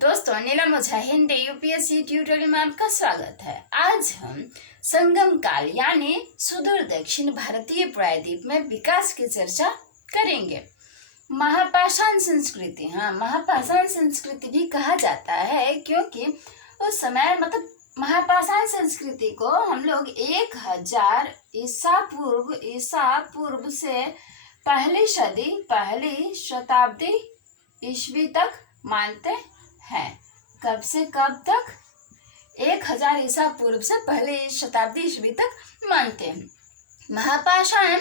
दोस्तों, नीलम ओझा Hindi UPSC tutorial में आपका स्वागत है। आज हम संगम काल यानी सुदूर दक्षिण भारतीय प्रायद्वीप में विकास की चर्चा करेंगे। महापाषाण संस्कृति, महापाषाण संस्कृति भी कहा जाता है क्योंकि उस समय महापाषाण संस्कृति को हम लोग 1000 ईसा पूर्व से पहली शताब्दी ईस्वी तक मानते हैं। कब से कब तक? 1000 ईसा पूर्व से पहले शताब्दी ईस्वी तक मानते हैं। महापाषाण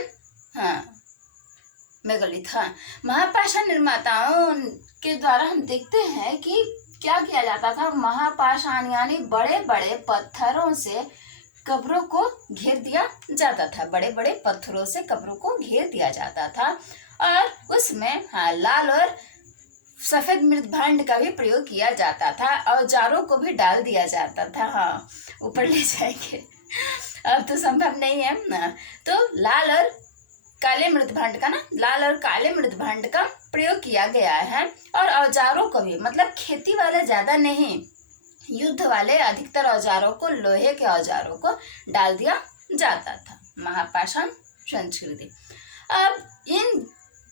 मेगालिथ महापाषाण निर्माताओं के द्वारा हम देखते हैं कि क्या किया जाता था। महापाषाण यानी बड़े बड़े पत्थरों से कब्रों को घेर दिया जाता था। बड़े बड़े पत्थरों से कब्रों को घेर दिया जाता था और उसमें लाल और सफेद मृदभांड का भी प्रयोग किया जाता था। औजारों को भी डाल दिया जाता था। ऊपर ले जाएंगे, अब तो संभव नहीं है ना। तो लाल और काले मृदभांड का प्रयोग किया गया है। और औजारों को भी, मतलब खेती वाले ज्यादा नहीं, युद्ध वाले अधिकतर औजारों को, लोहे के औजारों को डाल दिया जाता था। महापाषाण संस्कृति। अब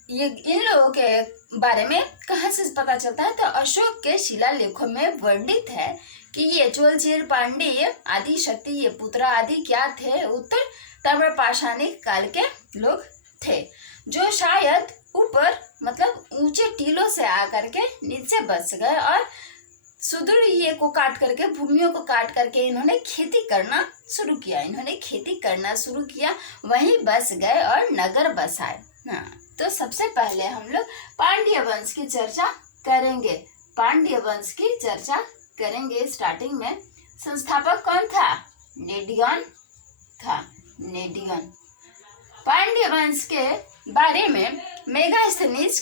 इन लोगों के बारे में कहाँ से पता चलता है? तो अशोक के शिलालेखों में वर्णित है कि ये चोलचीर, पांड्य आदि, क्षत्रिय, पुत्रा आदि क्या थे? उत्तर ताम्रपाषाणिक काल के लोग थे, जो शायद ऊपर मतलब ऊंचे टीलों से आकर के नीचे बस गए और सुदूर ये को काट करके, भूमियों को काट करके इन्होंने खेती करना शुरू किया। वहीं बस गए और नगर बसाए। तो सबसे पहले हम लोग पांड्य वंश की चर्चा करेंगे। स्टार्टिंग में संस्थापक कौन था? नेडियन था। पांड्य वंश के बारे में मेगास्थनीज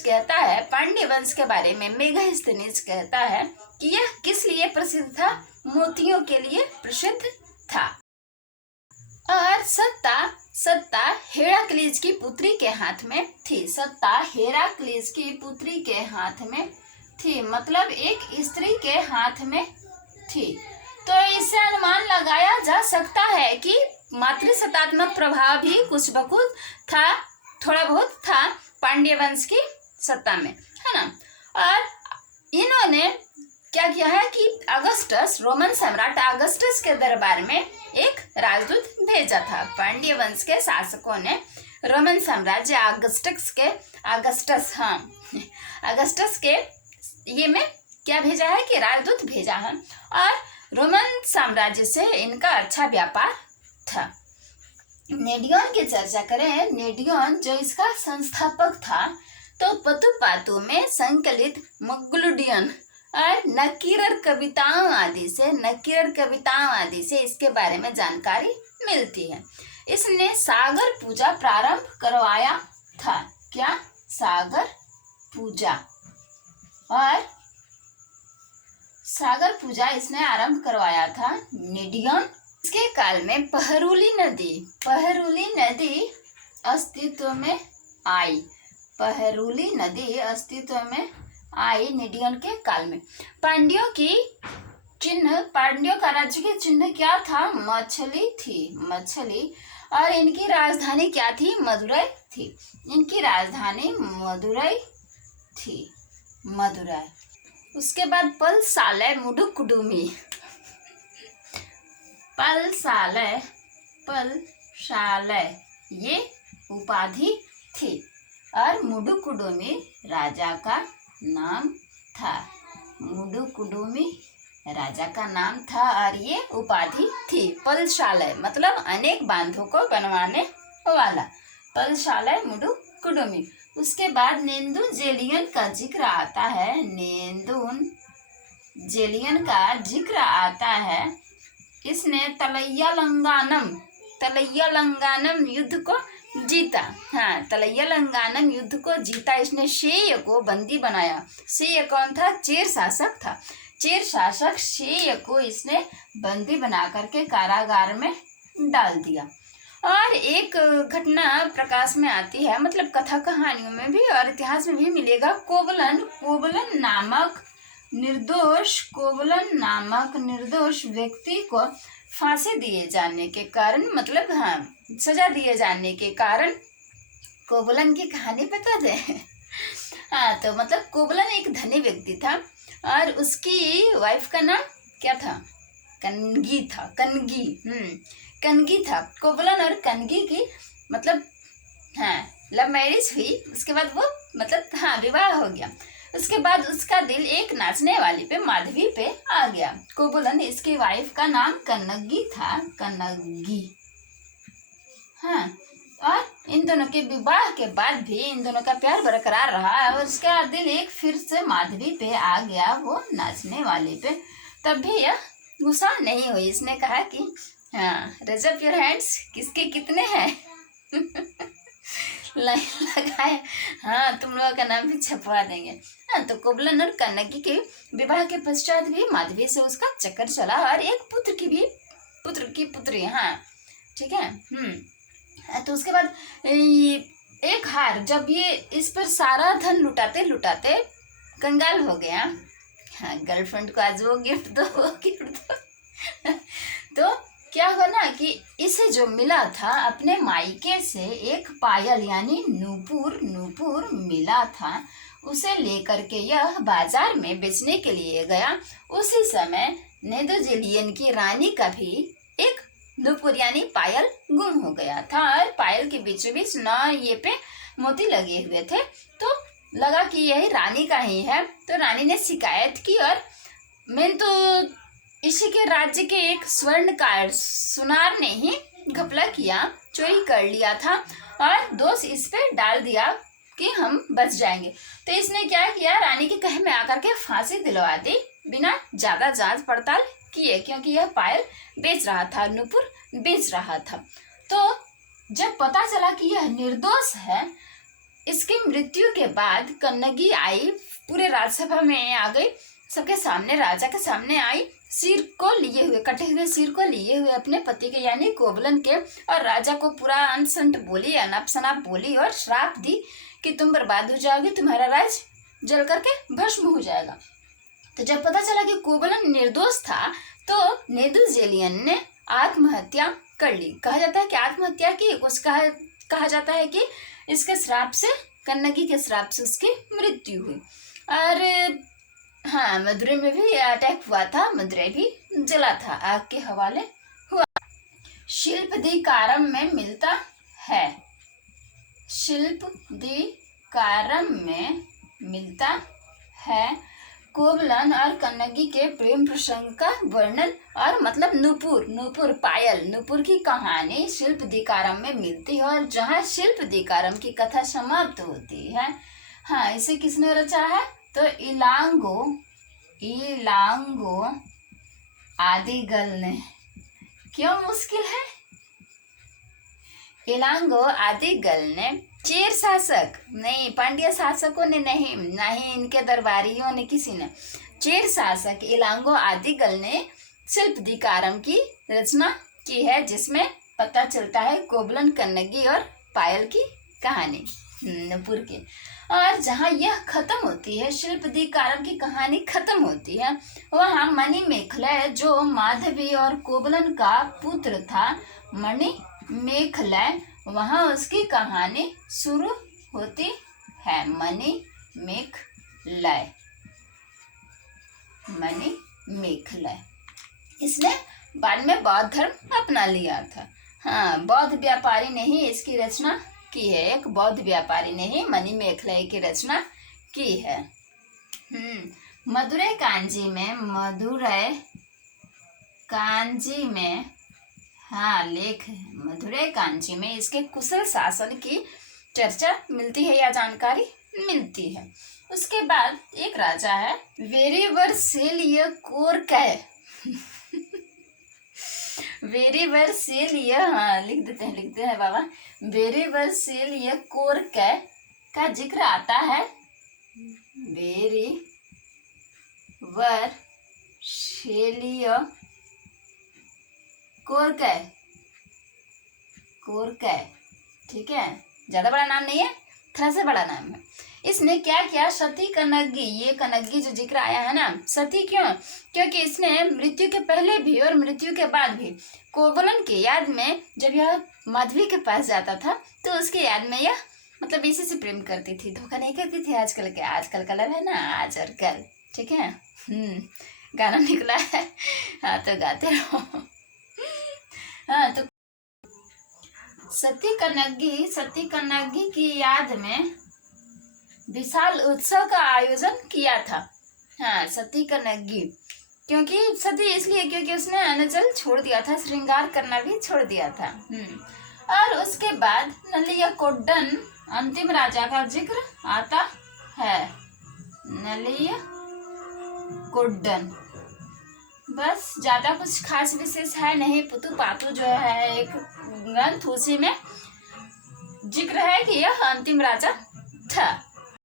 कहता है कि यह किस लिए प्रसिद्ध था? मोतियों के लिए प्रसिद्ध था। और सत्ता हेराक्लीज की पुत्री के हाथ में थी। मतलब एक स्त्री के हाथ में थी। तो इससे अनुमान लगाया जा सकता है कि मातृसत्तात्मक प्रभाव भी कुछ बकुछ था, थोड़ा बहुत था पांड्य वंश की सत्ता में, है ना। और इन्होंने क्या किया है कि रोमन सम्राट अगस्टस के दरबार में एक राजदूत भेजा था। पांड्य वंश के शासकों ने रोमन साम्राज्य अगस्टस के ये में क्या भेजा है कि राजदूत भेजा है। और रोमन साम्राज्य से इनका अच्छा व्यापार था। नेडियन की चर्चा करें। नेडियन जो इसका संस्थापक था, तो पतुपातु में संकलित मग्गलुडियन और नकीरर कविताओं आदि से इसके बारे में जानकारी मिलती है। इसने सागर पूजा प्रारंभ करवाया था। क्या? सागर पूजा इसने आरंभ करवाया था, नेडियन। इसके काल में पहरुली नदी अस्तित्व में आई। नेडियन के काल में पांड्यों का राज्य की चिन्ह क्या था? मछली थी। और इनकी राजधानी क्या थी? मदुरै थी। उसके बाद पलसालय ये उपाधि थी। और मुडुकुडुमी राजा का नाम था और ये उपाधि थी। पलशालय मतलब अनेक बांधों को बनवाने वाला, पलशालय मुडुकुडुमी। उसके बाद नेंदुन जेलियन का जिक्र आता है। इसने तलैयालंगानम युद्ध को जीता। इसने शेय को बंदी बनाया। शेय कौन था? चेर शासक शेय को इसने बंदी बना करके कारागार में डाल दिया। और एक घटना प्रकाश में आती है, मतलब कथा कहानियों में भी और इतिहास में भी मिलेगा। कोवलन नामक निर्दोष कोवलन नामक निर्दोष व्यक्ति को फांसी दिए जाने के कारण, मतलब हाँ, सजा दिए जाने के कारण, कोवलन की कहानी बता दे। हाँ, तो मतलब कोवलन एक धनी व्यक्ति था और उसकी वाइफ का नाम क्या था? कनगी था। कनगी, कनगी था। कोवलन और कनगी की मतलब हाँ लव मैरिज हुई। उसके बाद वो मतलब हाँ विवाह हो गया। उसके बाद उसका दिल एक नाचने वाली पे, माधवी पे आ गया। कोवलन, इसकी वाइफ का नाम कनगी था। कनगी, हाँ। और इन दोनों के विवाह के बाद भी इन दोनों का प्यार बरकरार रहा और उसका दिल एक फिर से माधवी पे आ गया, वो नाचने वाली पे। तब भी यह गुस्सा नहीं हुई। इसने कहा कि हाँ, रेज अप योर हैंड्स, किसके कितने हैं? लाइन लगाए, हाँ तुम लोगों का नाम भी छपवा देंगे। हाँ, तो कोवलन और कनगी के विवाह के पश्चात भी माधवी से उसका चक्कर चला और एक पुत्र की पुत्री, हाँ ठीक है। तो उसके बाद एक हार, जब ये इस पर सारा धन लुटाते लुटाते कंगाल हो गया। हाँ, गर्लफ्रेंड को आज वो गिफ्ट दो, वो गिफ्ट दो। तो क्या हुआ ना कि इसे जो मिला था अपने मायके से, एक पायल यानी नूपुर मिला था, उसे लेकर के यह बाजार में बेचने के लिए गया। उसी समय नेदुजिलियन की रानी का भी एक नूपुर यानी पायल गुम हो गया था और पायल के बीचों बीच न ये पे मोती लगे हुए थे। तो लगा कि यही रानी का ही है। तो रानी ने शिकायत की और मैं तो इसी के राज्य के एक स्वर्णकार सुनार ने ही घपला किया, चोरी कर लिया था और दोष इस पे डाल दिया कि हम बच जाएंगे। तो इसने क्या किया, रानी के कहे में आकर के फांसी दिलवा दी बिना ज्यादा जांच पड़ताल किए, क्योंकि यह पायल बेच रहा था, नूपुर बेच रहा था। तो जब पता चला कि यह निर्दोष है, इसकी मृत्यु के बाद कन्नगी आई, पूरे राजसभा में आ गई, सबके सामने, राजा के सामने आई, सिर को लिए हुए, कटे हुए सिर को लिए हुए अपने पति के यानी कोवलन के, और राजा को पूरा अनसंट बोली, अनाप शनाप बोली और श्राप दी कि तुम बर्बाद हो जाओगे, तुम्हारा राज जल करके भस्म हो जाएगा। तो जब पता चला कि कोवलन निर्दोष था तो नेदुजिलियन ने आत्महत्या कर ली। कहा जाता है कि आत्महत्या की, उसका कहा जाता है कि इसके श्राप से, कन्नगी के श्राप से उसकी मृत्यु हुई। और हाँ, मदुरै में भी अटैक हुआ था, मदुरै भी जला था, आग के हवाले हुआ। शिल्पदिकारम में मिलता है, शिल्पदिकारम में मिलता है कोवलन और कन्नगी के प्रेम प्रसंग का वर्णन, और मतलब नूपुर पायल, नूपुर की कहानी शिल्पदिकारम में मिलती है। और जहाँ शिल्पदिकारम की कथा समाप्त होती है, हाँ, इसे किसने रचा है? तो इलांगो आदिगल ने। क्यों मुश्किल है? इलांगो आदिगल ने, चेर शासक नहीं, पांड्य शासकों ने नहीं, ना ही इनके दरबारियों ने, किसी ने, चेर शासक इलांगो आदिगल ने शिल्पदिकारम की रचना की है, जिसमें पता चलता है कोवलन, कन्नगी और पायल की कहानी, नूपुर की। और जहाँ यह खत्म होती है, शिल्पदिकारम की कहानी खत्म होती है, वहाँ मणिमेखलय, जो माधवी और कोवलन का पुत्र था, मणिमेखलय, वहाँ उसकी कहानी शुरू होती है। मणिमेखलय, इसने बाद में बौद्ध धर्म अपना लिया था। हाँ, बौद्ध व्यापारी ने ही इसकी रचना की है, एक बौद्ध व्यापारी ने ही मणिमेखलय की रचना की है। मदुरै कांजी में हाँ लेख है, मदुरै कांजी में इसके कुशल शासन की चर्चा मिलती है या जानकारी मिलती है। उसके बाद एक राजा है वेरिवर्सेलिय कोरकै। वेरिवर्सेलिय, हाँ लिख देते हैं बाबा, वेरिवर्सेलिय कोरकै का जिक्र आता है। वेरिवर्सेलिय कोरकै, ठीक है, ज्यादा बड़ा नाम नहीं है, थोड़ा सा बड़ा नाम है। इसने क्या किया, सती कनग्गी, ये कनग्गी जो जिक्र आया है ना, सती क्यों, क्योंकि इसने मृत्यु के पहले भी और मृत्यु के बाद भी कोवलन के याद में जब यह माधवी के पास जाता था तो उसके याद में यह मतलब इसी से प्रेम करती थी, धोखा नहीं करती थी। आजकल का लव है ना, आज और कल, ठीक है। गाना निकला है, हाँ तो गाते रहो। हाँ तो सती कन्नगी की याद में विशाल उत्सव का आयोजन किया था। हाँ, सती कन्नगी, क्योंकि सती इसलिए क्योंकि उसने अन्न जल छोड़ दिया था, श्रृंगार करना भी छोड़ दिया था। और उसके बाद नलिया कोड्डन अंतिम राजा का जिक्र आता है, नलिया कोड्डन। बस ज्यादा कुछ खास विशेष है नहीं, पुतु पातु जो है एक ग्रंथ, उसी में जिक्र है कि यह अंतिम राजा था।